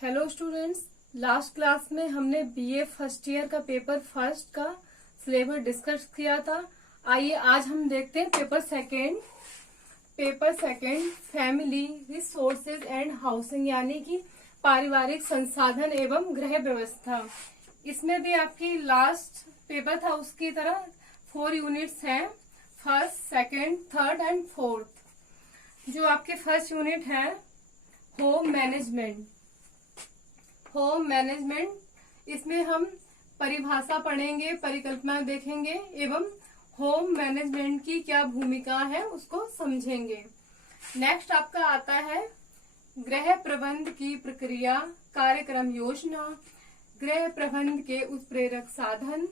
Hello students, last class में हमने BA first year का पेपर फर्स्ट का सिलेबस डिस्कस किया था। आइए आज हम देखते हैं paper second family resources and housing, यानी कि पारिवारिक संसाधन एवं गृह व्यवस्था। इसमें भी आपकी लास्ट पेपर था उसकी तरह 4 यूनिट्स हैं, first, second, third and fourth. जो आपके फर्स्ट यूनिट है होम मैनेजमेंट, इसमें हम परिभाषा पढ़ेंगे, परिकल्पना देखेंगे एवं होम मैनेजमेंट की क्या भूमिका है उसको समझेंगे। नेक्स्ट आपका आता है गृह प्रबंध की प्रक्रिया, कार्यक्रम योजना, गृह प्रबंध के उत्प्रेरक साधन।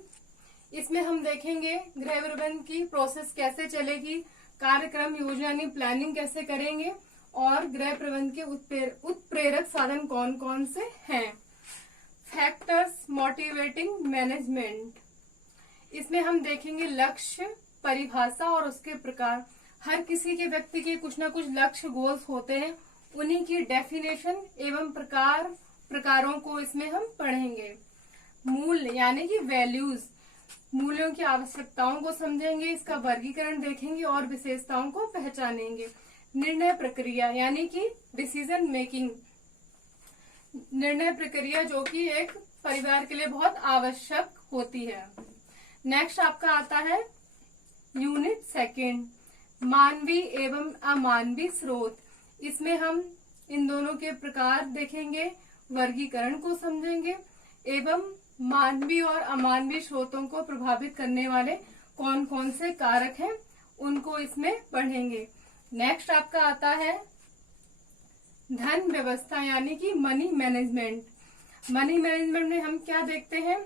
इसमें हम देखेंगे गृह प्रबंध की प्रोसेस कैसे चलेगी, कार्यक्रम योजना यानी प्लानिंग कैसे करेंगे और गृह प्रबंध के उत्प्रेरक साधन कौन कौन से हैं। फैक्टर्स मोटिवेटिंग मैनेजमेंट, इसमें हम देखेंगे लक्ष्य, परिभाषा और उसके प्रकार। हर किसी के व्यक्ति के कुछ ना कुछ लक्ष्य गोल्स होते हैं, उन्हीं की डेफिनेशन एवं प्रकारों को इसमें हम पढ़ेंगे। मूल्य यानी कि वैल्यूज, मूल्यों की आवश्यकताओं को समझेंगे, इसका वर्गीकरण देखेंगे और विशेषताओं को पहचानेंगे। निर्णय प्रक्रिया यानी कि डिसीजन मेकिंग, निर्णय प्रक्रिया जो कि एक परिवार के लिए बहुत आवश्यक होती है। नेक्स्ट आपका आता है यूनिट सेकंड, मानवीय एवं अमानवीय स्रोत। इसमें हम इन दोनों के प्रकार देखेंगे, वर्गीकरण को समझेंगे एवं मानवीय और अमानवीय स्रोतों को प्रभावित करने वाले कौन कौन से कारक हैं उनको इसमें पढ़ेंगे। नेक्स्ट आपका आता है धन व्यवस्था यानी कि मनी मैनेजमेंट। मनी मैनेजमेंट में हम क्या देखते हैं,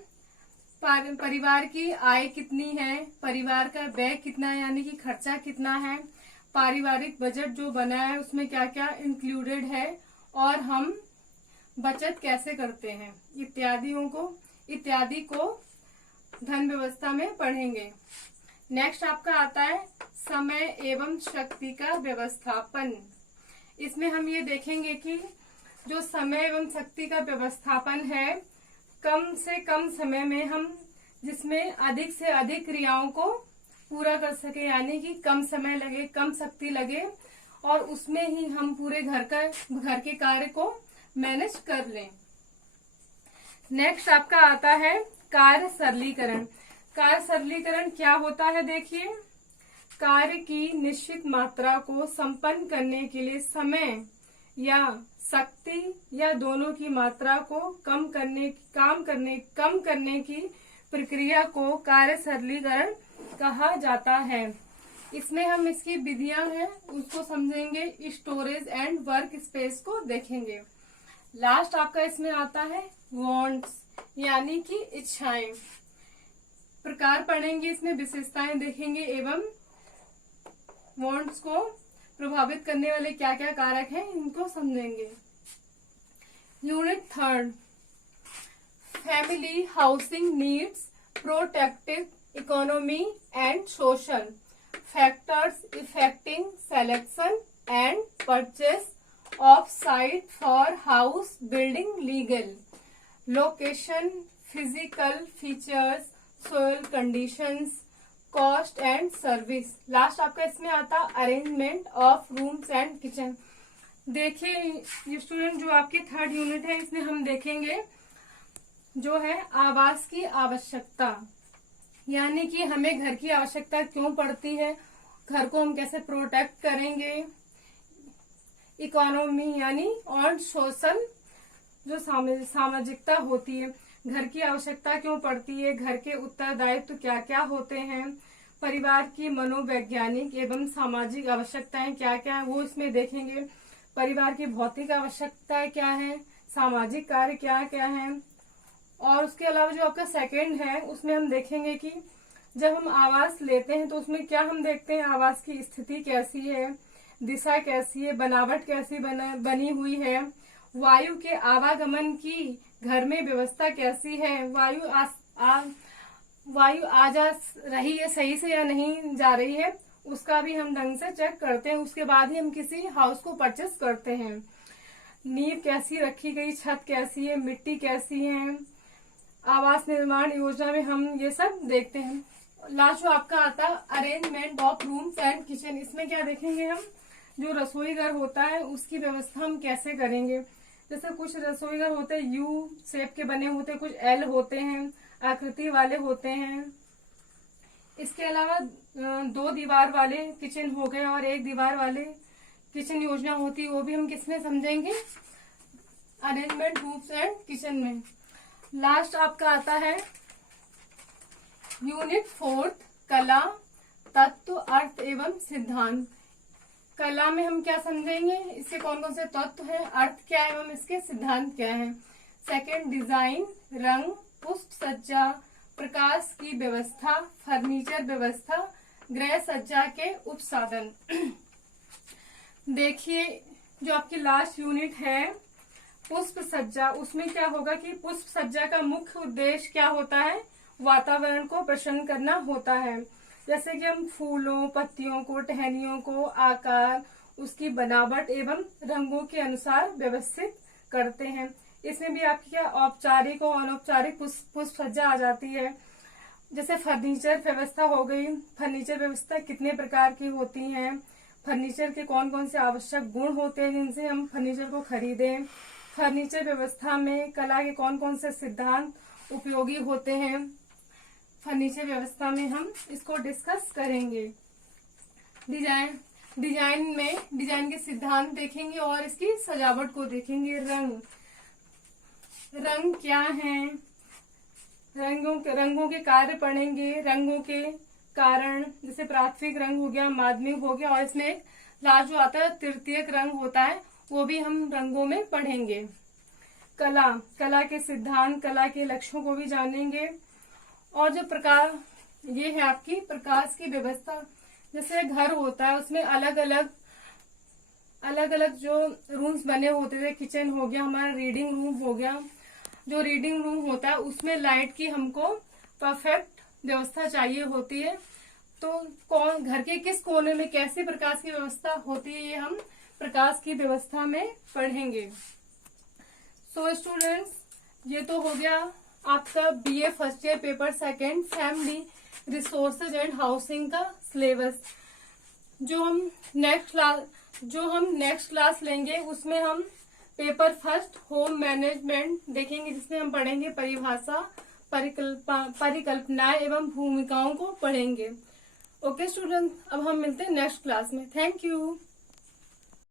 परिवार की आय कितनी है, परिवार का व्यय कितना है यानी कि खर्चा कितना है, पारिवारिक बजट जो बना है उसमें क्या क्या इंक्लूडेड है और हम बचत कैसे करते हैं, इत्यादि को धन व्यवस्था में पढ़ेंगे। नेक्स्ट आपका आता है समय एवं शक्ति का व्यवस्थापन। इसमें हम ये देखेंगे कि जो समय एवं शक्ति का व्यवस्थापन है, कम से कम समय में हम जिसमें अधिक से अधिक क्रियाओं को पूरा कर सके, यानी कि कम समय लगे, कम शक्ति लगे और उसमें ही हम पूरे घर के कार्य को मैनेज कर लें। नेक्स्ट आपका आता है कार्य सरलीकरण। कार्य सरलीकरण क्या होता है, देखिए, कार्य की निश्चित मात्रा को संपन्न करने के लिए समय या शक्ति या दोनों की मात्रा को कम करने की प्रक्रिया को कार्य सरलीकरण कहा जाता है। इसमें हम इसकी विधियां हैं उसको समझेंगे, स्टोरेज एंड वर्क स्पेस को देखेंगे। लास्ट आपका इसमें आता है वांट्स यानी कि इच्छाएं, प्रकार पढ़ेंगे, इसमें विशेषताएं देखेंगे एवं वांट्स को प्रभावित करने वाले क्या क्या कारक हैं इनको समझेंगे। Unit third, family housing needs, protective economy and social factors affecting selection and purchase of site for house building, legal location, physical features, soil conditions, cost and service. Last आपका इसमें आता arrangement of rooms and kitchen. देखिए student, जो आपकी third unit है इसमें हम देखेंगे जो है आवास की आवश्यकता, यानी कि हमें घर की आवश्यकता क्यों पड़ती है, घर को हम कैसे प्रोटेक्ट करेंगे, इकोनॉमी यानी और सोशल जो सामाजिकता होती है, घर की आवश्यकता क्यों पड़ती है, घर के उत्तरदायित्व क्या क्या होते हैं, परिवार की मनोवैज्ञानिक एवं सामाजिक आवश्यकताएं क्या क्या है वो इसमें देखेंगे, परिवार की भौतिक आवश्यकताएं क्या है, सामाजिक कार्य क्या क्या है। और उसके अलावा जो आपका सेकंड है उसमें हम देखेंगे कि जब हम आवास लेते हैं तो उसमें क्या हम देखते हैं, आवास की स्थिति कैसी है, दिशा कैसी है, बनावट कैसी बनी हुई है, वायु के आवागमन की घर में व्यवस्था कैसी है, वायु आ जा रही है सही से या नहीं जा रही है, उसका भी हम ढंग से चेक करते हैं। उसके बाद ही हम किसी हाउस को परचेस करते हैं। नींव कैसी रखी गई, छत कैसी है, मिट्टी कैसी है, आवास निर्माण योजना में हम ये सब देखते हैं। लास्ट जो आपका आता है arrangement of rooms and kitchen, इसमें क्या देखेंगे हम, जो रसोई घर होता है उसकी व्यवस्था हम कैसे करेंगे। जैसे कुछ रसोई घर होते हैं यू शेप के बने होते हैं, कुछ एल होते हैं, आकृति वाले होते हैं। इसके अलावा 2 दीवार वाले किचन हो गए और 1 दीवार वाले किचन योजना होती है, वो भी हम किसमें समझेंगे, अरेंजमेंट रूम्स एंड किचन में। लास्ट आपका आता है यूनिट 4 कला, तत्व, अर्थ एवं सिद्धांत। कला में हम क्या समझेंगे, इसके कौन कौन से तत्व हैं, अर्थ क्या है एवं इसके सिद्धांत क्या है। सेकंड डिजाइन, रंग, पुष्ट सज्जा, प्रकाश की व्यवस्था, फर्नीचर व्यवस्था, गृह सज्जा के उपसाधन। देखिए जो आपकी लास्ट यूनिट है पुष्प सज्जा, उसमें क्या होगा कि पुष्प सज्जा का मुख्य उद्देश्य क्या होता है, वातावरण को प्रसन्न करना होता है। जैसे कि हम फूलों, पत्तियों को, टहनियों को आकार, उसकी बनावट एवं रंगों के अनुसार व्यवस्थित करते हैं। इसमें भी आपकी क्या औपचारिक और अनौपचारिक पुष्प सज्जा आ जाती है। जैसे फर्नीचर व्यवस्था हो गई, फर्नीचर व्यवस्था कितने प्रकार की होती है, फर्नीचर के कौन कौन से आवश्यक गुण होते हैं जिनसे हम फर्नीचर को खरीदें, फर्नीचर व्यवस्था में कला के कौन कौन से सिद्धांत उपयोगी होते हैं, फर्नीचर व्यवस्था में हम इसको डिस्कस करेंगे। डिजाइन में डिजाइन के सिद्धांत देखेंगे और इसकी सजावट को देखेंगे। रंग क्या है, रंगों के कार्य पढ़ेंगे, रंगों के कारण, जैसे प्राथमिक रंग हो गया, माध्यमिक हो गया, और इसमें एक लास्ट जो आता है तृतीयक रंग होता है, वो भी हम रंगों में पढ़ेंगे। कला के सिद्धांत, कला के लक्ष्यों को भी जानेंगे। और जो प्रकार, ये है आपकी प्रकाश की व्यवस्था। जैसे घर होता है उसमें अलग अलग जो रूम्स बने होते हैं, किचन हो गया, हमारा रीडिंग रूम हो गया। जो रीडिंग रूम होता है उसमें लाइट की हमको परफेक्ट व्यवस्था चाहिए होती है। तो कौन घर के किस कोने में कैसे प्रकाश की व्यवस्था होती है, ये हम प्रकाश की व्यवस्था में पढ़ेंगे। सो स्टूडेंट्स, ये तो हो गया आपका BA first year paper second family resources and housing का सिलेबस। जो हम नेक्स्ट क्लास लेंगे उसमें हम पेपर फर्स्ट होम मैनेजमेंट देखेंगे, जिसमें हम पढ़ेंगे परिभाषा, परिकल्पनाएं एवं भूमिकाओं को पढ़ेंगे। ओके स्टूडेंट, अब हम मिलते हैं नेक्स्ट क्लास में। Thank you.